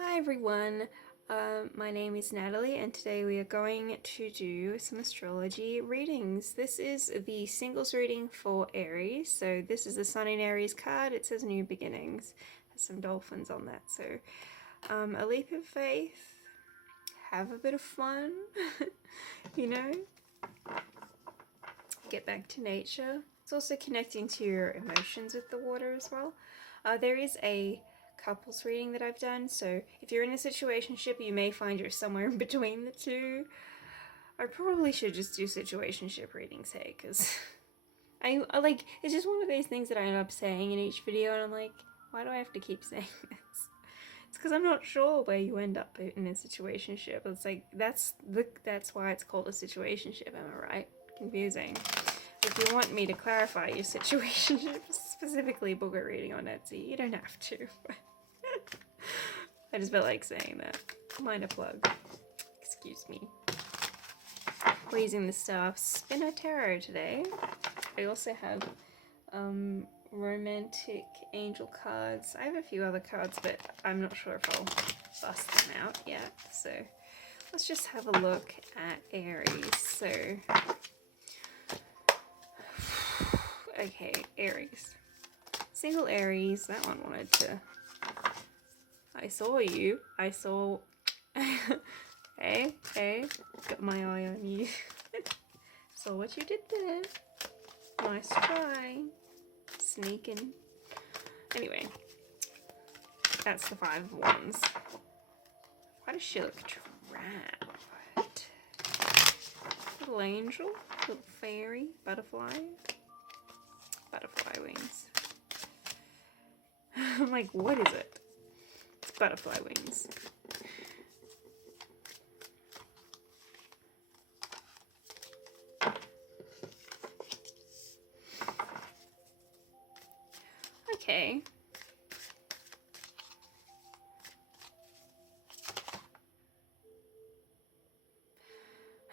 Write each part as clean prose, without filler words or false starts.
Hi everyone, my name is Natalie and today we are going to do some astrology readings. This is the singles reading for Aries. So this is the Sun in Aries card. It says New Beginnings. Has some dolphins on that. So a leap of faith, have a bit of fun, you know, get back to nature. It's also connecting to your emotions with the water as well. There is a couples reading that I've done, so if you're in a situationship you may find you're somewhere in between the two. I probably should just do situationship readings, hey, because I like, it's just one of those things that I end up saying in each video and I'm like, why do I have to keep saying this? It's because I'm not sure where you end up in a situationship. It's like, that's why it's called a situationship, am I right? Confusing. If you want me to clarify your situationship, specifically book a reading on Etsy, you don't have to. I just felt like saying that. Mind a plug. Excuse me. We're using the Starspinner Tarot today. I also have romantic angel cards. I have a few other cards, but I'm not sure if I'll bust them out yet. So let's just have a look at Aries. So, okay, Aries. Single Aries, that one wanted to... I saw you. I saw... hey, got my eye on you. Saw what you did there. Nice try. Sneaking. Anyway, that's the Five of Wands. Why does she look trapped? Little angel, little fairy, butterfly. Butterfly wings. I'm like, what is it? It's butterfly wings. Okay.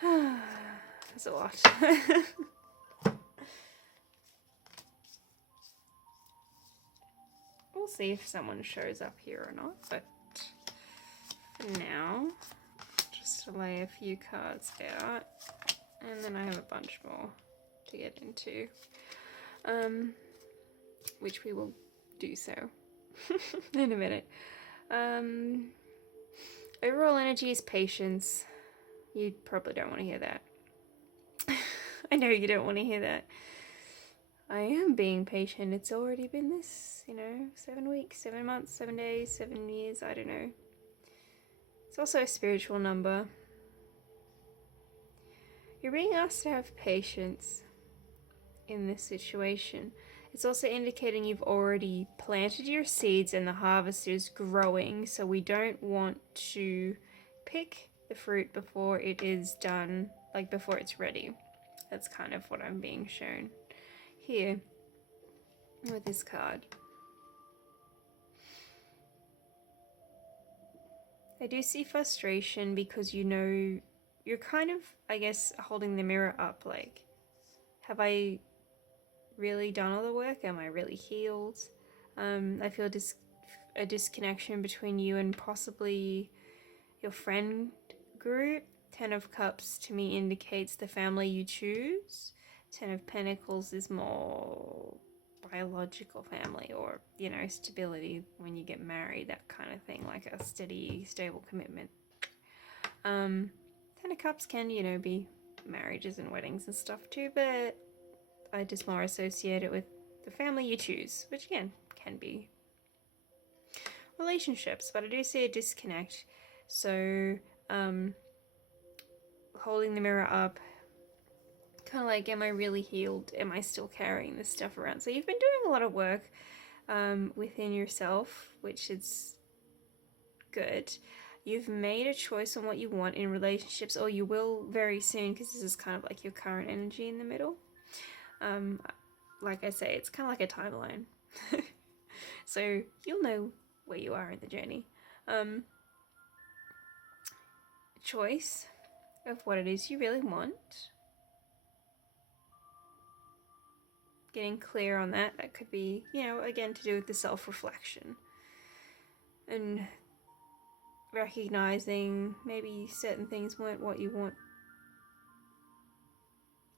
That's a lot. We'll see if someone shows up here or not, but for now, just to lay a few cards out, and then I have a bunch more to get into, which we will do so in a minute. Overall energy is patience. You probably don't want to hear that. I know you don't want to hear that. I am being patient. It's already been this, 7 weeks, 7 months, 7 days, 7 years, I don't know. It's also a spiritual number. You're being asked to have patience in this situation. It's also indicating you've already planted your seeds and the harvest is growing, so we don't want to pick the fruit before it is done, like before it's ready. That's kind of what I'm being shown here with this card. I do see frustration because you're kind of, I guess, holding the mirror up, like, have I really done all the work? Am I really healed? I feel a disconnection between you and possibly your friend group. 10 of Cups to me indicates the family you choose. 10 of Pentacles is more biological family, or, stability when you get married, that kind of thing, like a steady, stable commitment. 10 of Cups can, be marriages and weddings and stuff too, but I just more associate it with the family you choose, which again, can be relationships, but I do see a disconnect. So, holding the mirror up, kind of like, am I really healed? Am I still carrying this stuff around? So you've been doing a lot of work within yourself, which is good. You've made a choice on what you want in relationships, or you will very soon, because this is kind of like your current energy in the middle. Like I say, it's kind of like a timeline. So you'll know where you are in the journey. Choice of what it is you really want. Getting clear on that. That could be, again, to do with the self-reflection. And recognizing maybe certain things weren't what you want,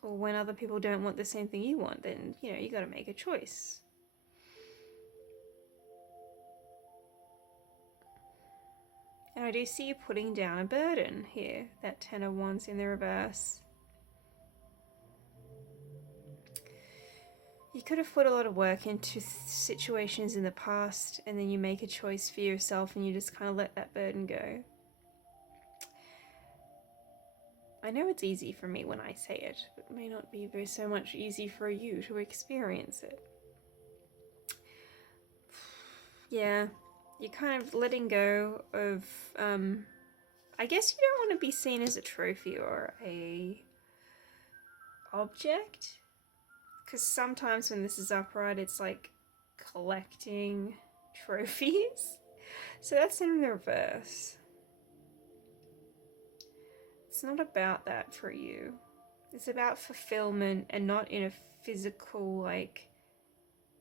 or when other people don't want the same thing you want, then, you know, you got to make a choice. And I do see you putting down a burden here, that Ten of Wands in the reverse. You could have put a lot of work into situations in the past, and then you make a choice for yourself and you just kind of let that burden go. I know it's easy for me when I say it, but it may not be so much easy for you to experience it. Yeah, you're kind of letting go of, I guess you don't want to be seen as a trophy or a object, because sometimes when this is upright, it's like collecting trophies. So that's in the reverse. It's not about that for you. It's about fulfillment, and not in a physical, like,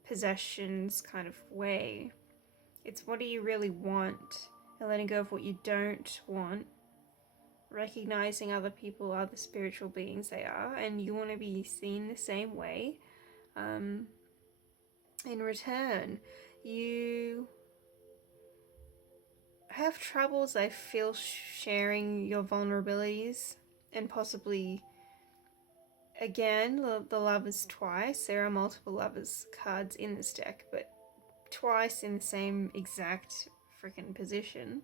possessions kind of way. It's what do you really want, and letting go of what you don't want, recognizing other people are the spiritual beings they are, and you want to be seen the same way. In return, you have troubles, I feel, sharing your vulnerabilities, and possibly, again, the lovers twice. There are multiple lovers cards in this deck, but twice in the same exact freaking position.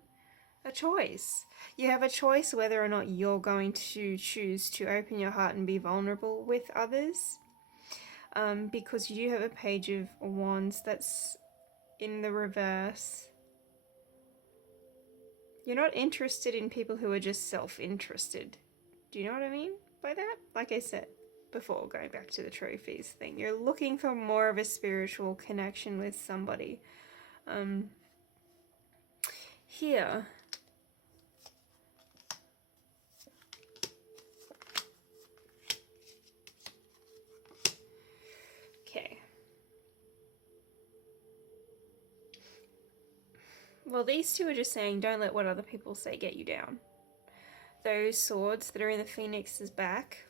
A choice. You have a choice whether or not you're going to choose to open your heart and be vulnerable with others. Because you do have a Page of Wands that's in the reverse. You're not interested in people who are just self-interested. Do you know what I mean by that? Like I said before, going back to the trophies thing, you're looking for more of a spiritual connection with somebody. Here, okay. Well, these two are just saying, don't let what other people say get you down. Those swords that are in the Phoenix's back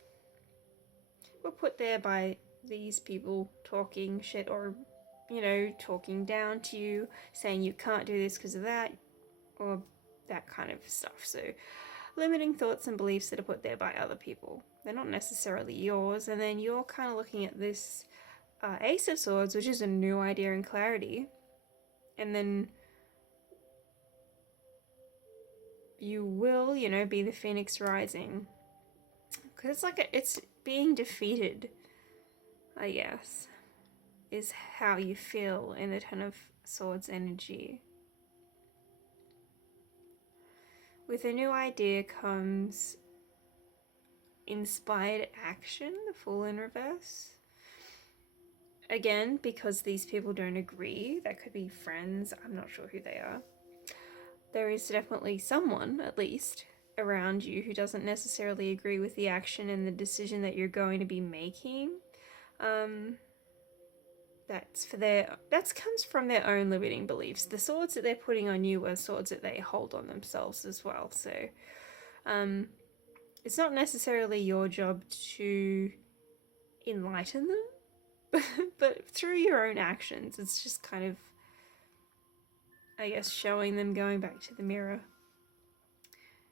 were put there by these people talking shit, or, you know, talking down to you, saying you can't do this because of that, or that kind of stuff. So, limiting thoughts and beliefs that are put there by other people. They're not necessarily yours, and then you're kind of looking at this Ace of Swords, which is a new idea and clarity, and then you will, you know, be the Phoenix rising. Because it's like it's being defeated, I guess, is how you feel in the Ten of Swords energy. With a new idea comes inspired action, the Fool in reverse. Again, because these people don't agree, that could be friends, I'm not sure who they are. There is definitely someone, at least, around you who doesn't necessarily agree with the action and the decision that you're going to be making. That comes from their own limiting beliefs. The swords that they're putting on you are swords that they hold on themselves as well. So, it's not necessarily your job to enlighten them, but through your own actions, it's just kind of, I guess, showing them, going back to the mirror,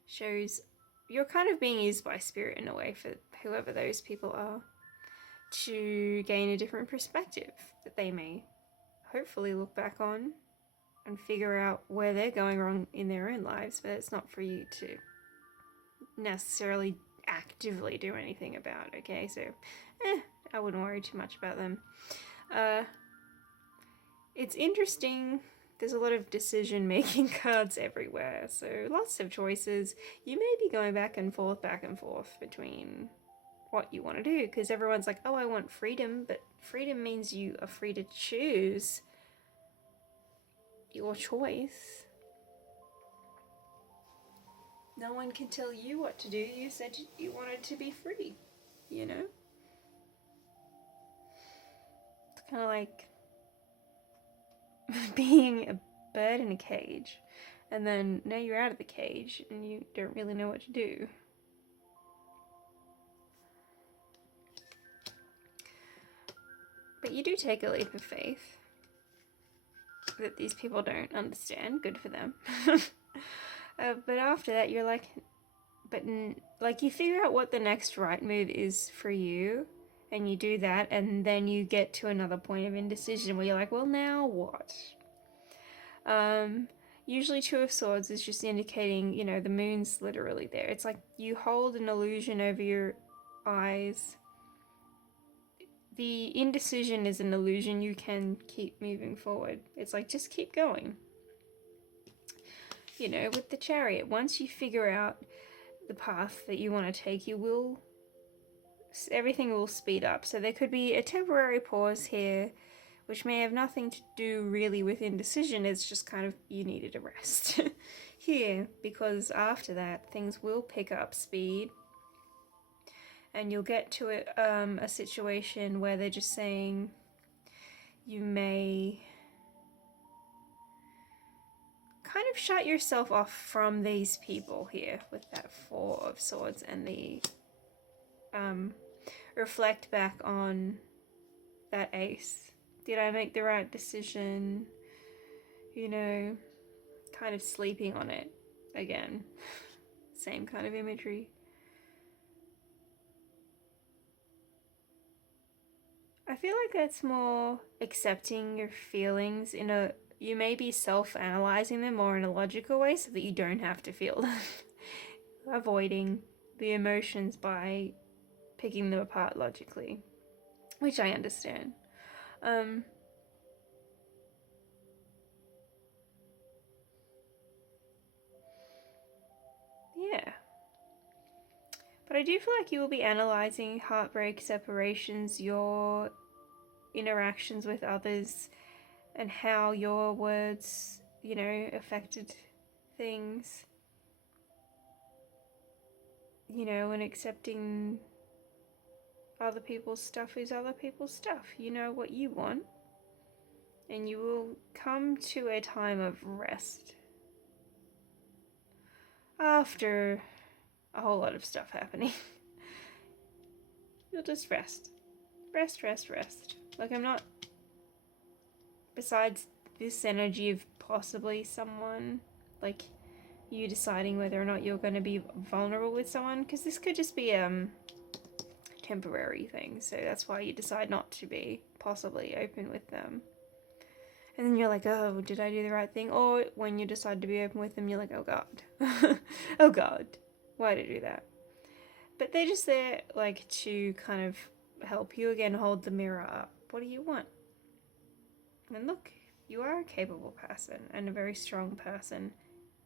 shows you're kind of being used by spirit in a way, for whoever those people are, to gain a different perspective that they may hopefully look back on and figure out where they're going wrong in their own lives, but it's not for you to necessarily actively do anything about, okay? So, I wouldn't worry too much about them. It's interesting. There's a lot of decision-making cards everywhere, so lots of choices. You may be going back and forth between what you want to do, because everyone's like, oh, I want freedom, but freedom means you are free to choose your choice. No one can tell you what to do. You said you wanted to be free, you know? It's kind of like being a bird in a cage. And then now you're out of the cage and you don't really know what to do. But you do take a leap of faith that these people don't understand. Good for them. But after that, you're like, like you figure out what the next right move is for you, and you do that, and then you get to another point of indecision where you're like, well, now what? Usually Two of Swords is just indicating, you know, the moon's literally there. It's like you hold an illusion over your eyes. The indecision is an illusion. You can keep moving forward. It's like, just keep going. You know, with the Chariot, once you figure out the path that you want to take, everything will speed up. So there could be a temporary pause here, which may have nothing to do really with indecision. It's just kind of, you needed a rest here, because after that things will pick up speed, and you'll get to a situation where they're just saying you may kind of shut yourself off from these people here with that Four of Swords, and the reflect back on that Ace. Did I make the right decision? You know, kind of sleeping on it again. Same kind of imagery. I feel like that's more accepting your feelings you may be self-analyzing them more in a logical way so that you don't have to feel them. Avoiding the emotions by picking them apart logically, which I understand. Yeah. But I do feel like you will be analysing heartbreak, separations, your interactions with others, and how your words, you know, affected things. You know, and accepting other people's stuff is other people's stuff. You know what you want, and you will come to a time of rest after a whole lot of stuff happening. You'll just rest. Rest. Like, I'm not, besides this energy of possibly someone, like you deciding whether or not you're going to be vulnerable with someone, because this could just be temporary thing, so that's why you decide not to be possibly open with them. And then you're like, oh, did I do the right thing? Or when you decide to be open with them, you're like, oh god. Oh god, why did I do that? But they're just there, like, to kind of help you again, hold the mirror up. What do you want? And look, you are a capable person and a very strong person,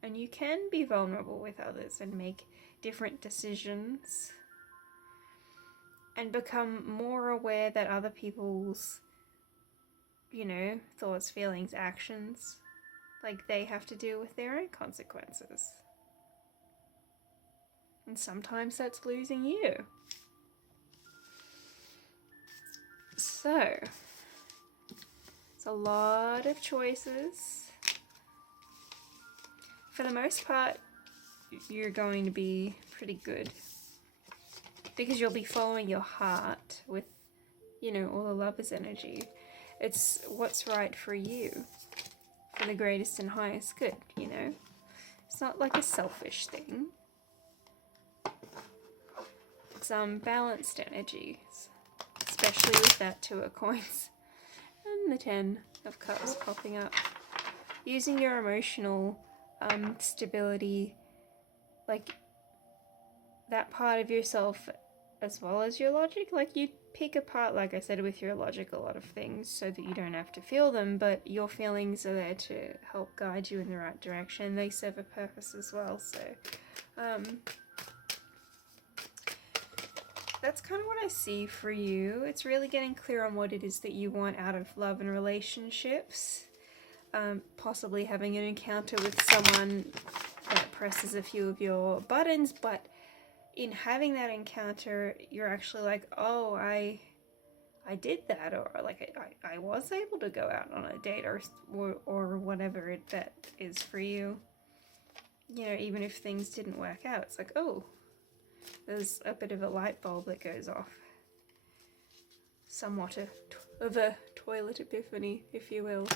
and you can be vulnerable with others and make different decisions and become more aware that other people's, you know, thoughts, feelings, actions, like, they have to deal with their own consequences. And sometimes that's losing you. So, it's a lot of choices. For the most part, you're going to be pretty good, because you'll be following your heart with, you know, all the Lover's energy. It's what's right for you, for the greatest and highest good, you know? It's not like a selfish thing. It's balanced energies, especially with that Two of Coins and the Ten of Cups popping up. Using your emotional stability, like that part of yourself, as well as your logic. Like, you pick apart, like I said, with your logic a lot of things so that you don't have to feel them, but your feelings are there to help guide you in the right direction. They serve a purpose as well. So that's kind of what I see for you. It's really getting clear on what it is that you want out of love and relationships. Possibly having an encounter with someone that presses a few of your buttons, but in having that encounter, you're actually like, oh, I did that, or like I was able to go out on a date, or whatever that is for you. you know, even if things didn't work out, it's like, oh, there's a bit of a light bulb that goes off. Somewhat of a toilet epiphany, if you will.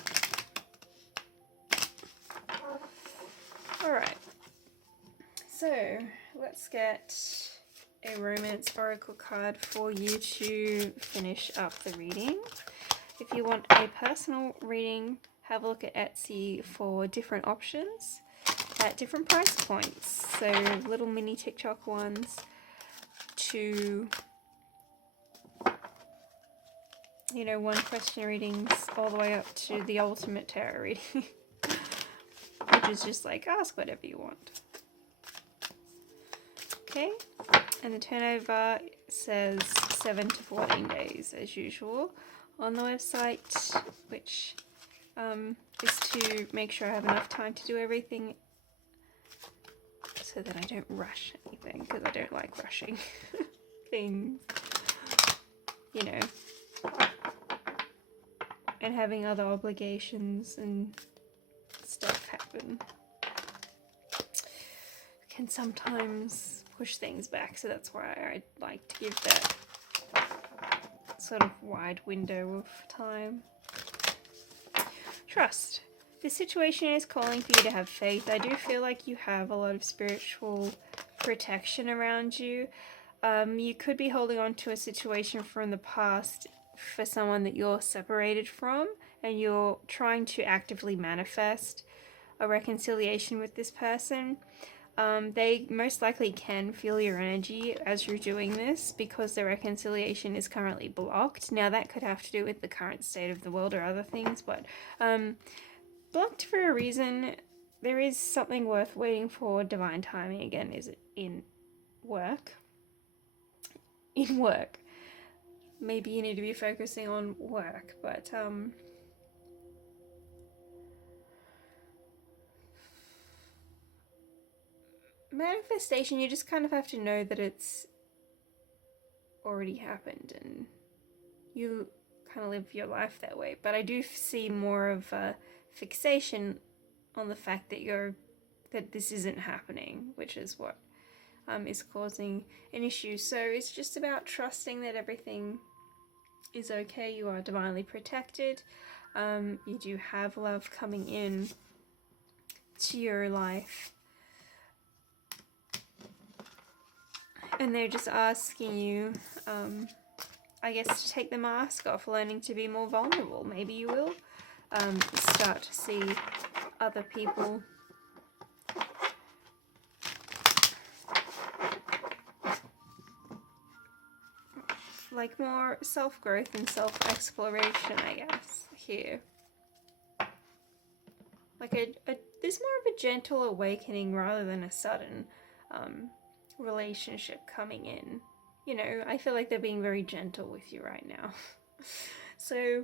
Alright, so let's get a romance oracle card for you to finish up the reading. If you want a personal reading, have a look at Etsy for different options at different price points. So little mini TikTok ones to, you know, one question readings all the way up to the ultimate tarot reading, which is just like ask whatever you want. Okay, and the turnover says 7 to 14 days as usual on the website, which is to make sure I have enough time to do everything so that I don't rush anything, because I don't like rushing things, you know, and having other obligations and stuff happen can sometimes push things back, so that's why I like to give that sort of wide window of time. Trust. This situation is calling for you to have faith. I do feel like you have a lot of spiritual protection around you. You could be holding on to a situation from the past for someone that you're separated from, and you're trying to actively manifest a reconciliation with this person. They most likely can feel your energy as you're doing this because the reconciliation is currently blocked. Now that could have to do with the current state of the world or other things, but blocked for a reason. There is something worth waiting for. Divine timing again. Is it in work? In work. Maybe you need to be focusing on work, but manifestation, you just kind of have to know that it's already happened and you kind of live your life that way. But I do see more of a fixation on the fact that this isn't happening, which is what is causing an issue. So it's just about trusting that everything is okay. You are divinely protected. You do have love coming in to your life. And they're just asking you, I guess, to take the mask off, learning to be more vulnerable. Maybe you will start to see other people like more self-growth and self-exploration, I guess, here. Like there's more of a gentle awakening rather than a sudden relationship coming in. You know, I feel like they're being very gentle with you right now. So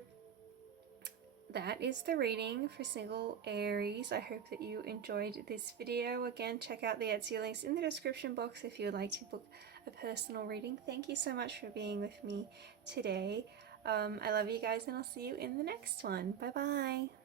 that is the reading for single Aries. I hope that you enjoyed this video. Again, check out the Etsy links in the description box if you would like to book a personal reading. Thank you so much for being with me today. I love you guys, and I'll see you in the next one. Bye bye.